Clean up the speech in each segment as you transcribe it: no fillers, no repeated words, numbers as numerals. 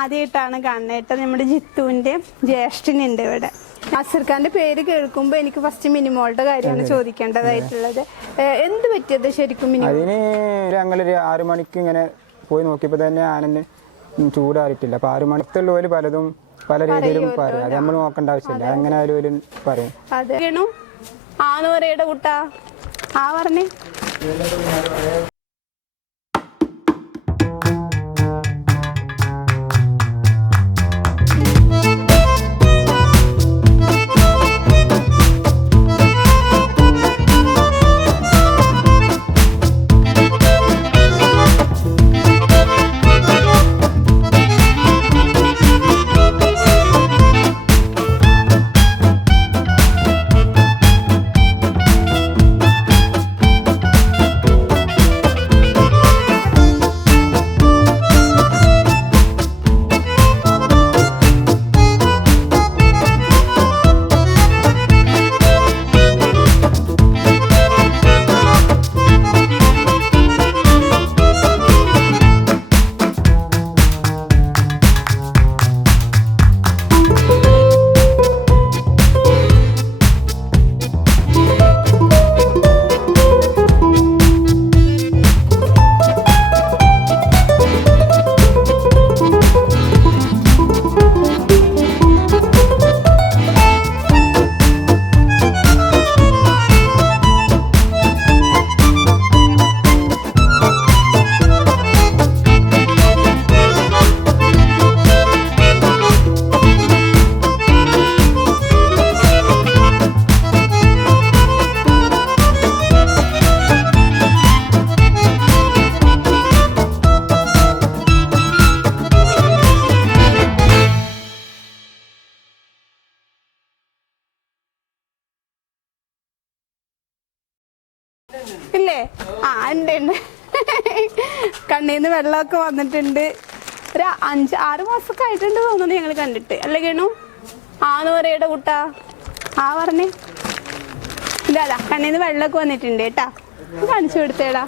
ആദ്യമായിട്ടാണ് കാണുന്നത്. നമ്മുടെ ജിത്തുവിന്റെ ജ്യേഷ്ഠനുണ്ട് ഇവിടെ. നാസിർ ഖാന്റെ പേര് കേൾക്കുമ്പോ എനിക്ക് ഫസ്റ്റ് മിനിമോളുടെ കാര്യമാണ് ചോദിക്കേണ്ടതായിട്ടുള്ളത്. എന്ത് പറ്റിയത് ശരിക്കും? അതിന് ഞങ്ങളൊരു 6 മണിക്ക് ഇങ്ങനെ പോയി നോക്കിയപ്പോ തന്നെ ആനന് ചൂടാറിയിട്ടില്ല. അപ്പൊ 6 മണിക്കുള്ള പലതും പല രീതിയിലും പറയും. അത് നമ്മൾ നോക്കേണ്ട ആവശ്യമില്ല, അങ്ങനെ ആരും പറയും. അതെ ആന്ന് പറയുടെ കുട്ടാ ആ പറഞ്ഞേ. ഇല്ലേ? ഉണ്ട് കണ്ണീന്ന് വെള്ളമൊക്കെ വന്നിട്ടുണ്ട്. ഒരു 5-6 മാസമൊക്കെ ആയിട്ടുണ്ട് തോന്നുന്നു ഞങ്ങൾ കണ്ടിട്ട്. അല്ലേ കേണു? ആന്ന് പറയുടെ കുട്ടാ ആ പറഞ്ഞേ. ഇതാ കണ്ണീന്ന് വെള്ളമൊക്കെ വന്നിട്ടുണ്ട് കേട്ടാ. കാണിച്ചു കൊടുത്തേടാ.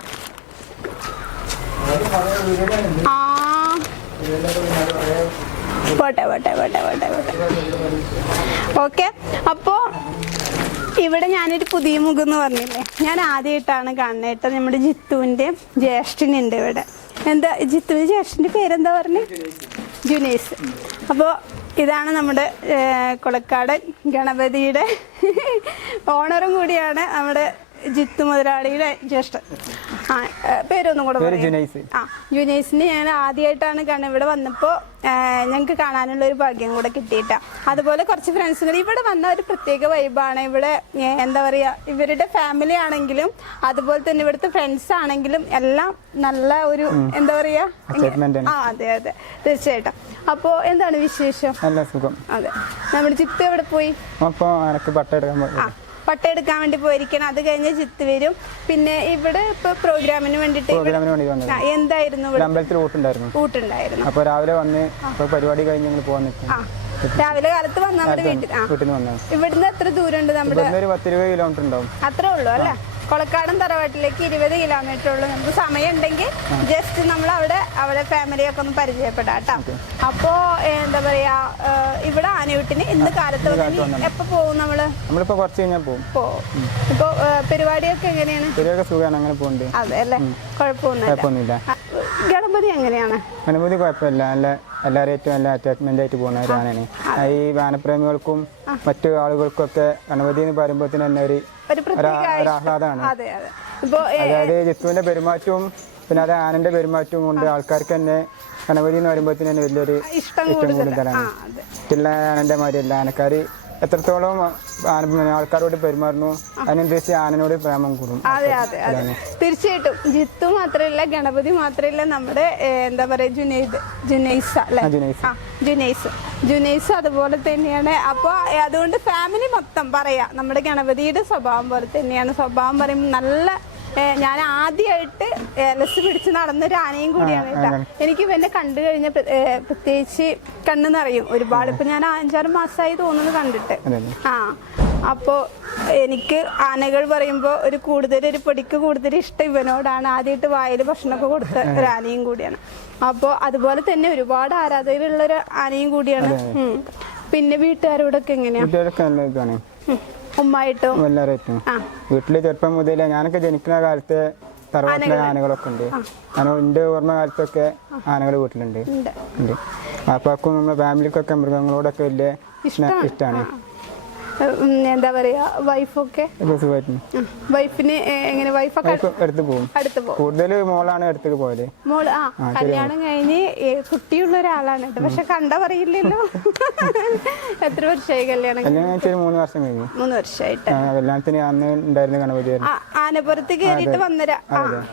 ആ പോട്ടെ പോട്ടെ പോട്ടെ പോട്ടെ പോട്ടെ. ഓക്കെ, അപ്പോ ഇവിടെ ഞാനൊരു പുതിയ മുഖം എന്ന് പറഞ്ഞില്ലേ, ഞാൻ ആദ്യമായിട്ടാണ് കാണുന്നത്. നമ്മുടെ ജിത്തുവിന്റെ ജ്യേഷ്ഠനുണ്ട് ഇവിടെ. എന്താ ജിത്തുവിന്റെ ജ്യേഷ്ഠന്റെ പേരെന്താ പറഞ്ഞേ? ജുനൈസ്. അപ്പോൾ ഇതാണ് നമ്മുടെ കൊളക്കാടൻ ഗണപതിയുടെ ഓണറും കൂടിയാണ് നമ്മുടെ ജിത്തു മുതലാളിയുടെ ജ്യേഷ്ഠൻ. പേരൊന്നും കൂടെ ജുനൈസിന് ഞാൻ ആദ്യമായിട്ടാണ് കാണുന്നത്. ഇവിടെ വന്നപ്പോൾ ഞങ്ങൾക്ക് കാണാനുള്ള ഒരു ഭാഗ്യം കൂടെ കിട്ടിയിട്ടാ. അതുപോലെ കുറച്ച് ഫ്രണ്ട്സുകൾ ഇവിടെ വന്ന ഒരു പ്രത്യേക വൈബാണ്. ഇവിടെ എന്താ പറയാ, ഇവരുടെ ഫാമിലി ആണെങ്കിലും അതുപോലെ തന്നെ ഇവിടുത്തെ ഫ്രണ്ട്സ് ആണെങ്കിലും എല്ലാം നല്ല ഒരു എന്താ പറയാ. അതെ അതെ തീർച്ചയായിട്ടും. അപ്പോ എന്താണ് വിശേഷം? അതെ, നമ്മുടെ ജിത്തു എവിടെ പോയി? പട്ടയെടുക്കാൻ വേണ്ടി പോയിരിക്കണം. അത് കഴിഞ്ഞ് ജിത്ത് വരും. പിന്നെ ഇവിടെ ഇപ്പൊ പ്രോഗ്രാമിന് വേണ്ടിട്ട് എന്തായിരുന്നു ഊട്ടുണ്ടായിരുന്നു. അപ്പൊ രാവിലെ വന്ന് പരിപാടി കഴിഞ്ഞ് പോവാൻ നിൽക്കും. രാവിലെ കാലത്ത് വന്നാൽ വീട്ടിൽ നിന്ന് ഇവിടുന്ന് എത്ര ദൂരം ഉണ്ട്? നമ്മുടെ 10-20 കിലോമീറ്റർ ഉണ്ടാവും. അത്രേ ഉള്ളൂ അല്ലേ? കൊളക്കാടൻ തറവാട്ടിലേക്ക് 20 കിലോമീറ്റർ ഉള്ളൂ. നമുക്ക് സമയം ഉണ്ടെങ്കിൽ ജസ്റ്റ് നമ്മൾ അവിടെ ഫാമിലിയൊക്കെ ഒന്ന് പരിചയപ്പെടാം കേട്ടോ. അപ്പോ എന്താ പറയാ, ഇവിടെ ആനയൂട്ടിന് ഇന്ന് കാലത്ത് എപ്പോ പോകും? നമ്മളിപ്പോ കുറച്ച് കഴിഞ്ഞാൽ പോകും. ഇപ്പൊ പരിപാടിയൊക്കെ എങ്ങനെയാണ്? അങ്ങനെ പോകുന്നുണ്ട്. അതെ അല്ലേ, കുഴപ്പമൊന്നുമില്ല. ഗണപതി എങ്ങനെയാണ്? ഗണപതി കുഴപ്പമില്ല, നല്ല എല്ലാവരും നല്ല അറ്റാച്ച്മെന്റ് ആയിട്ട് പോകുന്ന ഒരു ആനയാണ്. ഈ ആനപ്രേമികൾക്കും മറ്റു ആളുകൾക്കും ഒക്കെ ഗണപതി എന്ന് പറയുമ്പോൾ തന്നെ ഒരു ആഹ്ലാദമാണ്. അതായത് ജിത്തുവിന്റെ പെരുമാറ്റവും പിന്നെ അത് ആനന്റെ പെരുമാറ്റവും കൊണ്ട് ആൾക്കാർക്ക് തന്നെ ഗണപതി എന്ന് പറയുമ്പോൾ തന്നെ വലിയൊരു ഇഷ്ടം കൂടുതലാണ്. മറ്റുള്ള ആനന്റെ മാതിരിയല്ല, ആനക്കാര് എത്രത്തോളം ആൾക്കാരോട് പെരുമാറുന്നു അതിനനുസരിച്ച് ആനനോട് പ്രേമം കൂടും. അതെ അതെ അതെ തീർച്ചയായിട്ടും. ജിത്തു മാത്രമല്ല, ഗണപതി മാത്രമല്ല, നമ്മുടെ എന്താ പറയാ ജുനൈസ് അതുപോലെ തന്നെയാണ്. അപ്പോൾ അതുകൊണ്ട് ഫാമിലി മൊത്തം പറയാ നമ്മുടെ ഗണപതിയുടെ സ്വഭാവം പോലെ തന്നെയാണ്. സ്വഭാവം പറയുമ്പോൾ നല്ല ഞാൻ ആദ്യമായിട്ട് ലസ് പിടിച്ച് നടന്നൊരു ആനയും കൂടിയാണ് കേട്ടോ. എനിക്ക് ഇവന്നെ കണ്ടു കഴിഞ്ഞ പ്രത്യേകിച്ച് കണ്ണ് നിറയും ഒരുപാട്. ഇപ്പൊ ഞാൻ 5-6 മാസമായി തോന്നുന്നു കണ്ടിട്ട്. അപ്പോൾ എനിക്ക് ആനകൾ പറയുമ്പോൾ ഒരു പൊടിക്ക് കൂടുതൽ ഇഷ്ടം ഇവനോടാണ്. ആദ്യമായിട്ട് വായിൽ ഭക്ഷണമൊക്കെ കൊടുത്ത ഒരു ആനയും കൂടിയാണ്. അപ്പോൾ അതുപോലെ തന്നെ ഒരുപാട് ആരാധകരുള്ള ഒരു ആനയും കൂടിയാണ്. പിന്നെ വീട്ടുകാരോടൊക്കെ എങ്ങനെയാണ്? ഉമ്മായിട്ടും വീട്ടില് ചെറുപ്പം മുതലേ ഞാനൊക്കെ ജനിക്കുന്ന കാലത്തെ തറവാട്ടിലെ ആനകളൊക്കെ ഉണ്ട്. എൻ്റെ ഓർമ്മ കാലത്തൊക്കെ ആനകൾ വീട്ടിലുണ്ട്. അപ്പാക്കും നമ്മുടെ ഫാമിലിക്കൊക്കെ മൃഗങ്ങളോടൊക്കെ വലിയ ഇഷ്ടമാണ്. എന്താ പറയാ, വൈഫൊക്കെ വൈഫിന് എങ്ങനെ? വൈഫൊക്കെ അടുത്ത് പോകും. കൂടുതൽ മോളാണ് അടുത്തേക്ക് പോയത്. മോള് കല്യാണം കഴിഞ്ഞ് കുട്ടിയുള്ള ഒരാളാണ് കേട്ടോ. പക്ഷെ കണ്ട പറയില്ലല്ലോ. എത്ര വർഷമായി കല്യാണം? 3 വർഷം കഴിഞ്ഞു. 3 വർഷമായിട്ട്. കല്യാണത്തിന് അന്ന് ഉണ്ടായിരുന്ന ഗണപതി ആനപ്പുറത്ത് കയറിയിട്ട് വന്നരാ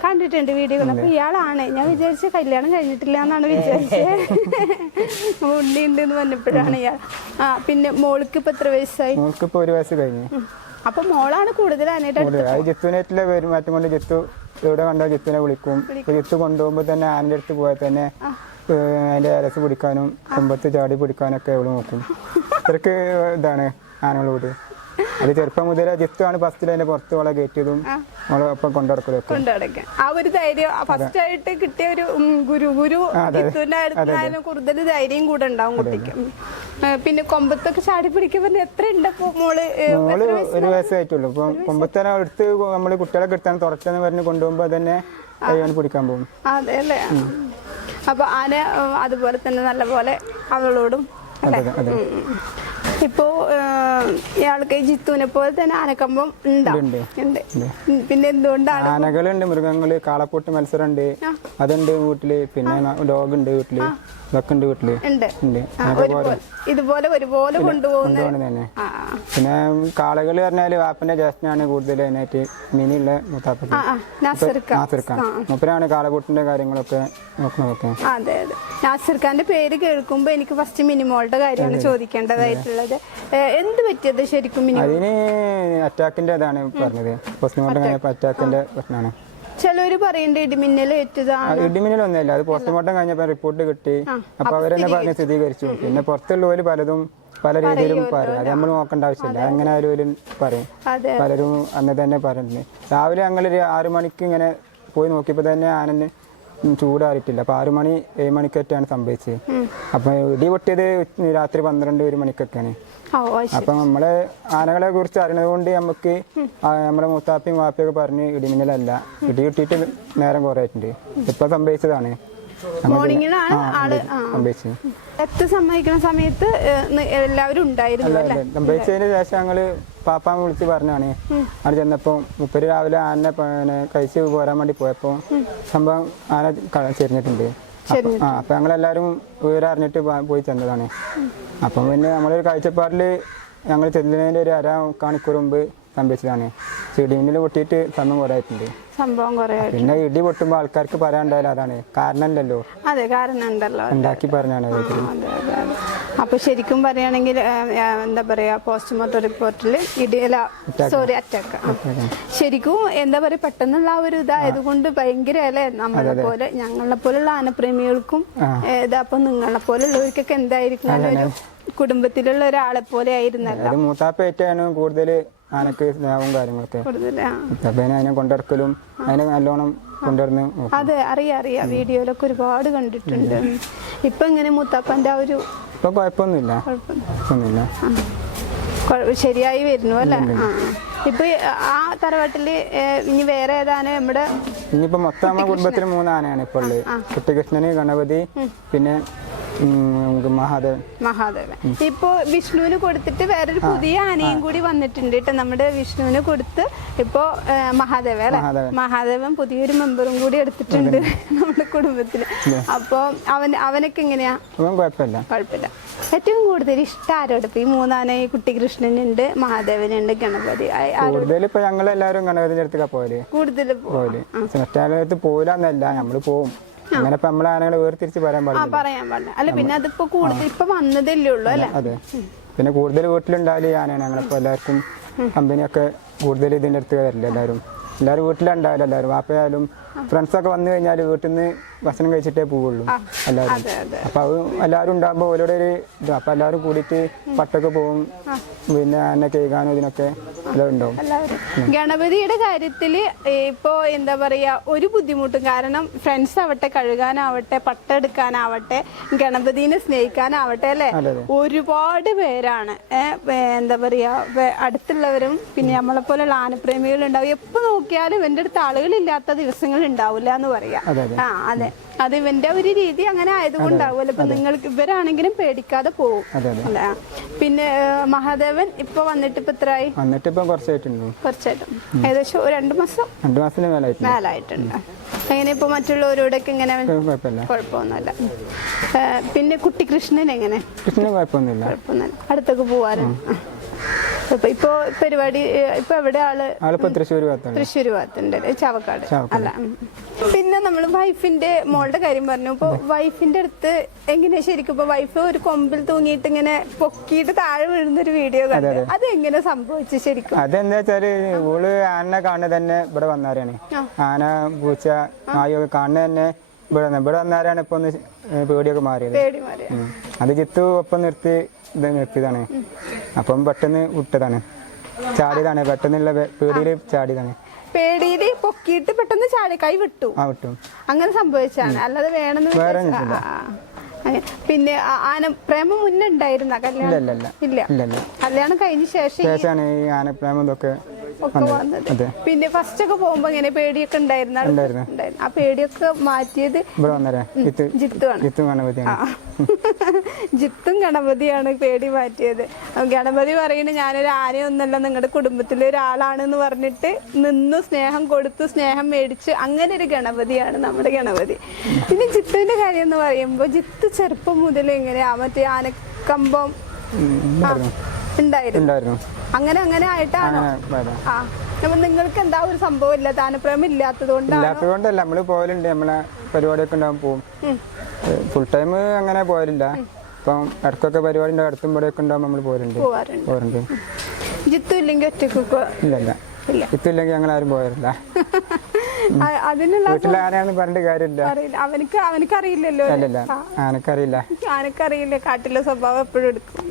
കണ്ടിട്ടുണ്ട് വീഡിയോ. അപ്പൊ ഇയാളാണ്. ഞാൻ വിചാരിച്ച കല്യാണം കഴിഞ്ഞിട്ടില്ല എന്നാണ് വിചാരിച്ചത്. ഉണ്ണി ഉണ്ടെന്ന് പറഞ്ഞപ്പോഴാണ് ഇയാൾ. പിന്നെ മോൾക്ക് ഇപ്പൊ എത്ര വയസ്സായി? ഇപ്പൊ 1 വയസ്സ് കഴിഞ്ഞു. അപ്പൊ മോളാണ് കൂടുതൽ ജിത്തുനായിട്ടിലെ പേരും മാറ്റം കൊണ്ട് ജിത്തു എവിടെ കണ്ടാൽ ജിത്തുനെ വിളിക്കും. ജിത്തു കൊണ്ടുപോകുമ്പോ തന്നെ ആനന്റെ അടുത്ത് പോയാൽ തന്നെ അതിന്റെ അരസ് പിടിക്കാനും കൊമ്പത്ത് ചാടി പിടിക്കാനൊക്കെ എവിടെ നോക്കും. ഇത്രക്ക് ഇതാണ് ആനകളോട്. അത് ചെറുപ്പം മുതലേ ജിത്തു ആണ് ഫസ്റ്റിൽ അതിന്റെ പുറത്ത് ഓളെ കയറ്റിയതും ഒപ്പം കൊണ്ടുനടക്കും. ആ ഒരു ധൈര്യം ഫസ്റ്റ് ആയിട്ട് കിട്ടിയ ഒരു ഗുരു ജിത്തുവിന്റെ അടുത്ത് കൂടുതൽ ധൈര്യം കൂടെ ഉണ്ടാവും കുട്ടിക്ക്. പിന്നെ കൊമ്പത്തൊക്കെ ചാടി പിടിക്കുമ്പോ എത്ര ഉണ്ടപ്പോ മോള്? 1 വയസ്സായിട്ടുള്ളൂ. ഇപ്പൊ കൊമ്പത്തനെ എടുത്ത് നമ്മള് കുട്ടികളെ കിട്ടാൻ തുറച്ചെന്ന് പറഞ്ഞ് കൊണ്ടുപോകുമ്പോ തന്നെ പിടിക്കാൻ പോകും. അതെ അല്ലേ? അപ്പൊ ആന അതുപോലെ തന്നെ നല്ല പോലെ അവളോടും. ഇപ്പോ ഇയാൾക്ക് ജിത്തുവിനെ പോലെ തന്നെ ആനക്കമ്പം ഉണ്ട്. പിന്നെ എന്തുകൊണ്ടാണ്? ആനകളുണ്ട്, മൃഗങ്ങള്, കാളപ്പൊട്ട് മത്സരമുണ്ട്, അതുണ്ട് വീട്ടില്. പിന്നെ ഡോഗ് ഉണ്ട് വീട്ടില്, ഇതൊക്കെ ഉണ്ട് വീട്ടില്. ഇതുപോലെ ഒരുപോലെ കൊണ്ടുപോകുന്ന. പിന്നെ കാളകള് പറഞ്ഞാല് വാപ്പന്റെ ജ്യേഷ്ഠനാണ് കൂടുതൽ അതിനായിട്ട് മിനിയുള്ള നാസിർഖാൻ. മൂപ്പരാണ് കാളപ്പൊട്ടിന്റെ കാര്യങ്ങളൊക്കെ നോക്കുന്നതൊക്കെ. അതെ അതെ. നാസിർ ഖാന്റെ പേര് കേൾക്കുമ്പോ എനിക്ക് ഫസ്റ്റ് മിനിമോളുടെ കാര്യമാണ് ചോദിക്കേണ്ടതായിട്ടുള്ളത്. എന്ത് പറ്റിയത് ശരിക്കും? അതിന് അറ്റാക്കിന്റെ ഇതാണ് പറഞ്ഞത്. പോസ്റ്റ്മോർട്ടം കഴിഞ്ഞപ്പോ അറ്റാക്കിന്റെ പ്രശ്നമാണ്. ചിലര് പറയുന്നുണ്ട് ഇടിമിന്നൽ ഏറ്റതാണ്. ഇടിമിന്നലൊന്നുമില്ല. അത് പോസ്റ്റ്മോർട്ടം കഴിഞ്ഞപ്പോ റിപ്പോർട്ട് കിട്ടി. അപ്പൊ അവരെന്നെ പറഞ്ഞ് സ്ഥിരീകരിച്ചു. പിന്നെ പുറത്തുള്ളവര് പലതും പല രീതിയിലും പറയും. അത് നമ്മൾ നോക്കേണ്ട ആവശ്യമില്ല. അങ്ങനെ ആരും പറയും. പലരും അന്ന് തന്നെ പറയുന്നത്. രാവിലെ ഞങ്ങളൊരു 6 മണിക്ക് ഇങ്ങനെ പോയി നോക്കിയപ്പോ തന്നെ ആനന് ചൂടാറിയിട്ടില്ല. അപ്പൊ 6 മണി 7 മണിക്കൊക്കെയാണ് സംഭവിച്ചത്. അപ്പൊ ഇടി പൊട്ടിയത് രാത്രി 12-1 മണിക്കൊക്കെയാണ്. അപ്പൊ നമ്മള് ആനകളെ കുറിച്ച് അറിയുന്നത് കൊണ്ട് നമുക്ക് നമ്മുടെ മൂത്താപ്പയും വാപ്പയൊക്കെ പറഞ്ഞ് ഇടിമിന്നലല്ല, ഇടി കിട്ടിയിട്ട് നേരം കുറേട്ടുണ്ട്. ഇപ്പൊ സംഭവിച്ചതാണ്. സമ്മതിക്കുന്ന സമയത്ത് എല്ലാവരും ഉണ്ടായിരുന്നു. സംഭവിച്ചതിന് ശേഷം ഞങ്ങള് പാപ്പാൻ വിളിച്ച് പറഞ്ഞാണ്. അവിടെ ചെന്നപ്പോ മുപ്പര് രാവിലെ ആനെ കഴിച്ച് പോരാൻ വേണ്ടി പോയപ്പോ സംഭവം ആന ചെരിഞ്ഞിട്ടുണ്ട്. അപ്പൊ ഞങ്ങളെല്ലാരും വിവരം അറിഞ്ഞിട്ട് പോയി ചെന്നതാണ്. അപ്പം പിന്നെ നമ്മളൊരു കാഴ്ചപ്പാടില് ഞങ്ങൾ ചെല്ലുന്നതിന്റെ ഒരു 1/2 മണിക്കൂർ മുമ്പ് സംഭവിച്ചതാണ്. ഇടിമിന്നൽ പൊട്ടിയിട്ട് സംഭവം കുറേ പിന്നെ ഇടി പൊട്ടുമ്പോ ആൾക്കാർക്ക് പറയാനുണ്ടായാലും അതാണ് കാരണമല്ലല്ലോ. അതെ, കാരണം ഉണ്ടല്ലോ, ഉണ്ടാക്കി പറഞ്ഞാണ്. അപ്പൊ ശരിക്കും പറയുകയാണെങ്കിൽ എന്താ പറയാ, പോസ്റ്റ്മോർട്ടം റിപ്പോർട്ടിൽ അറ്റാക്ക് ശരിക്കും എന്താ പറയാ പെട്ടെന്നുള്ള ആ ഒരു ഇതായതുകൊണ്ട് ഭയങ്കര അല്ലേ. നമ്മളെ പോലെ ഞങ്ങളെ പോലുള്ള ആനപ്രേമികൾക്കും ഇതപ്പൊ നിങ്ങളെ പോലുള്ളവർക്കൊക്കെ എന്തായിരിക്കും ഒരു കുടുംബത്തിലുള്ള ഒരാളെ പോലെ ആയിരുന്നല്ലോ. മൂത്താപ്പേറ്റാണ് കൂടുതൽ ആനക്ക് സ്നേഹവും കാര്യങ്ങളൊക്കെ. അതിനെ കൊണ്ടിറക്കലും അതിനെ നല്ലോണം കൊണ്ടുവരുന്നു. അതെ, അറിയാം വീഡിയോയിലൊക്കെ ഒരുപാട് കണ്ടിട്ടുണ്ട്. ഇപ്പൊ എങ്ങനെ മൂത്താപ്പന്റെ ആ ഒരു? ഇപ്പൊ കുഴപ്പമൊന്നുമില്ല. ശരിയായി വരുന്നു അല്ലേ? ഇപ്പൊ ആ തറവാട്ടില് ഇനി വേറെ ഏതാണ് നമ്മുടെ? ഇനിയിപ്പോ മൊത്തം നമ്മുടെ കുടുംബത്തിൽ 3 ആനയാണ് ഇപ്പോൾ ഉള്ളത്. കുട്ടികൃഷ്ണന്, ഗണപതി, പിന്നെ മഹാദേവൻ. ഇപ്പൊ വിഷ്ണുവിന് കൊടുത്തിട്ട് വേറൊരു പുതിയ ആനയും കൂടി വന്നിട്ടുണ്ട് കേട്ടോ. നമ്മുടെ വിഷ്ണുവിന് കൊടുത്ത് ഇപ്പൊ മഹാദേവൻ അല്ലെ, മഹാദേവൻ പുതിയൊരു മെമ്പറും കൂടി എടുത്തിട്ടുണ്ട് നമ്മുടെ കുടുംബത്തില്. അപ്പൊ അവനൊക്കെ എങ്ങനെയാ? കുഴപ്പമില്ല. ഏറ്റവും കൂടുതൽ ഇഷ്ടം ആരോട്? ഇപ്പൊ ഈ 3 ആന, കുട്ടികൃഷ്ണനുണ്ട്, മഹാദേവനുണ്ട്, ഗണപതി. ഇപ്പൊ ഞങ്ങളെല്ലാരും ഗണപതിന്റെ അടുത്തൊക്കെ പോലെ കൂടുതൽ പോയില്ല. നമ്മള് പോവും. അങ്ങനെ നമ്മളെ ആനകളെ വേർതിരിച്ച് പറയാൻ പാടില്ല അല്ല. പിന്നെ അതിപ്പോ കൂടുതൽ ഇപ്പൊ വന്നതല്ലേ ഉള്ളൂ അല്ലെ? അതെ. പിന്നെ കൂടുതൽ വീട്ടിലുണ്ടായാലും ഈ ആനയാണ്. ഞങ്ങളിപ്പോ എല്ലാവർക്കും കമ്പനിയൊക്കെ കൂടുതൽ ഇതിന്റെ അടുത്ത് വരില്ല. എല്ലാവരും വീട്ടിലുണ്ടാവില്ല. എല്ലാവരും വാപ്പയായാലും ഫ്രണ്ട്സൊക്കെ വന്നു കഴിഞ്ഞാൽ വീട്ടിൽ നിന്ന് ഭക്ഷണം കഴിച്ചിട്ടേ പോവുള്ളൂ എല്ലാവരും. അതെ അതെ അപ്പൊ അത് എല്ലാവരും ഉണ്ടാകുമ്പോൾ ഓരോടെ ഒരു ഇത് അപ്പൊ എല്ലാവരും കൂടിയിട്ട് പട്ടൊക്കെ പോകും, പിന്നെ എന്നെ കേൾക്കാനും ഇതിനൊക്കെ എല്ലാം ഉണ്ടാവും. എല്ലാവരും ഗണപതിയുടെ കാര്യത്തില് ഇപ്പോ എന്താ പറയാ ഒരു ബുദ്ധിമുട്ടും, കാരണം ഫ്രണ്ട്സ് ആവട്ടെ, കഴുകാനാവട്ടെ, പട്ടെടുക്കാനാവട്ടെ, ഗണപതിനെ സ്നേഹിക്കാനാവട്ടെ അല്ലെ, ഒരുപാട് പേരാണ് എന്താ പറയാ അടുത്തുള്ളവരും പിന്നെ നമ്മളെ പോലുള്ള ആനപ്രേമികൾ ഉണ്ടാവും. എപ്പോ നോക്കിയാലും ഇവന്റെ അടുത്ത് ആളുകളില്ലാത്ത ദിവസങ്ങൾ ഉണ്ടാവില്ല എന്ന് പറയാം. അതെ, അത് ഇവന്റെ ഒരു രീതി അങ്ങനെ ആയതുകൊണ്ടാവുമല്ലോ. ഇപ്പൊ നിങ്ങൾക്ക് ഇവരാണെങ്കിലും പേടിക്കാതെ പോകും. പിന്നെ മഹാദേവൻ ഇപ്പൊ വന്നിട്ട് ഇപ്പൊ എത്രയായി? വന്നിട്ട് ഇപ്പൊ കുറച്ചായിട്ടും ഏകദേശം 2 മാസം മേലായിട്ടുണ്ട്. അങ്ങനെ ഇപ്പൊ മറ്റുള്ളവരോടൊക്കെ ഇങ്ങനെ കുഴപ്പമൊന്നുമില്ല. പിന്നെ കുട്ടി കൃഷ്ണൻ എങ്ങനെ? കുഴപ്പമൊന്നുമില്ല. അടുത്തൊക്കെ പോവാറുണ്ട്. ഇപ്പൊ പരിപാടി ഇപ്പൊ എവിടെ ആള്? തൃശ്ശൂർ ഭാഗത്തുണ്ട്, ചാവക്കാട് അല്ല. പിന്നെ നമ്മൾ വൈഫിന്റെ മോളുടെ കാര്യം പറഞ്ഞു. ഇപ്പൊ വൈഫിന്റെ അടുത്ത് എങ്ങനെയാ ശരിക്കും? ഇപ്പൊ വൈഫ് ഒരു കൊമ്പിൽ തൂങ്ങിയിട്ട് ഇങ്ങനെ പൊക്കിയിട്ട് താഴെ വീഴുന്ന ഒരു വീഡിയോ കണ്ടു. അത് എങ്ങനെ സംഭവിച്ചു ശരിക്കും? അതെന്താ വെച്ചാല് ഓള് ആന കാണുന്നത് തന്നെ ഇവിടെ വന്നാരാണ്. ആന, പൂച്ച, നായൊക്കെ കാണുന്നത് തന്നെ ഇവിടെ വന്നാരാണ്. ഇപ്പൊ ഒന്ന് പേടിയൊക്കെ മാറിയത്. അത് ജിത്തു ഒപ്പം നിർത്തിയതാണ്. അപ്പം പെട്ടെന്ന് വിട്ടതാണ്, ചാടിയതാണ്. പെട്ടെന്നുള്ള പേടിയില് ചാടിയതാണ്. പേടിയില് പൊക്കിയിട്ട് പെട്ടെന്ന് ചാടി കൈ വിട്ടു. അങ്ങനെ സംഭവിച്ചാണ്, അല്ലാതെ വേണമെന്ന്. പിന്നെ ആനപ്രേമം മുന്നേ ഉണ്ടായിരുന്ന കല്യാണം? ഇല്ല, കല്യാണം കഴിഞ്ഞ ശേഷം ഈ ആനപ്രേമം ഇതൊക്കെ ഒക്കെ വന്നത്. പിന്നെ ഫസ്റ്റ് ഒക്കെ പോകുമ്പോ ഇങ്ങനെ പേടിയൊക്കെ ഉണ്ടായിരുന്നു. ആ പേടിയൊക്കെ മാറ്റിയത് ജിത്തും ഗണപതിയാണ് പേടി മാറ്റിയത്. ഗണപതി പറയുന്നത് ഞാനൊരു ആനയൊന്നല്ല, നിങ്ങളുടെ കുടുംബത്തിലെ ഒരാളാണെന്ന് പറഞ്ഞിട്ട് നിന്ന് സ്നേഹം കൊടുത്തു, സ്നേഹം മേടിച്ച് അങ്ങനെ ഒരു ഗണപതിയാണ് നമ്മുടെ ഗണപതി. പിന്നെ ജിത്തുവിന്റെ കാര്യം എന്ന് പറയുമ്പോ ജിത്തു ചെറുപ്പം മുതൽ എങ്ങനെയാ മറ്റേ ആനക്കമ്പം ഉണ്ടായിരുന്നു. അങ്ങനെ ആയിട്ടാണ്. അപ്പൊ നിങ്ങൾക്ക് എന്താ ഒരു സംഭവം ഇല്ല, ആനപ്രേമം ഇല്ലാത്തതുകൊണ്ടല്ല? നമ്മള് പോകലുണ്ട്, നമ്മളെ പരിപാടിയൊക്കെ ഉണ്ടാവും, പോവും. ഫുൾ ടൈം അങ്ങനെ പോകലില്ല. ഇപ്പം ഇടക്കൊക്കെ പരിപാടി അടുത്തും ഇവിടെ ഒക്കെ ഉണ്ടാവും, നമ്മൾ പോകാറുണ്ട്. ജിത്തു ഇല്ലെങ്കിൽ ഒറ്റക്കൊക്കെ? ഇല്ല, ജിത്തു ഇല്ലെങ്കിൽ ഞങ്ങൾ ആരും പോകാറില്ല. അതിനുള്ള വീട്ടിലാരാന്ന് പറഞ്ഞിട്ട് കാര്യമില്ല. അവനക്ക് അറിയില്ലല്ലോ. ആനക്കറിയില്ല. കാട്ടിലെ സ്വഭാവം എപ്പോഴും എടുക്കും.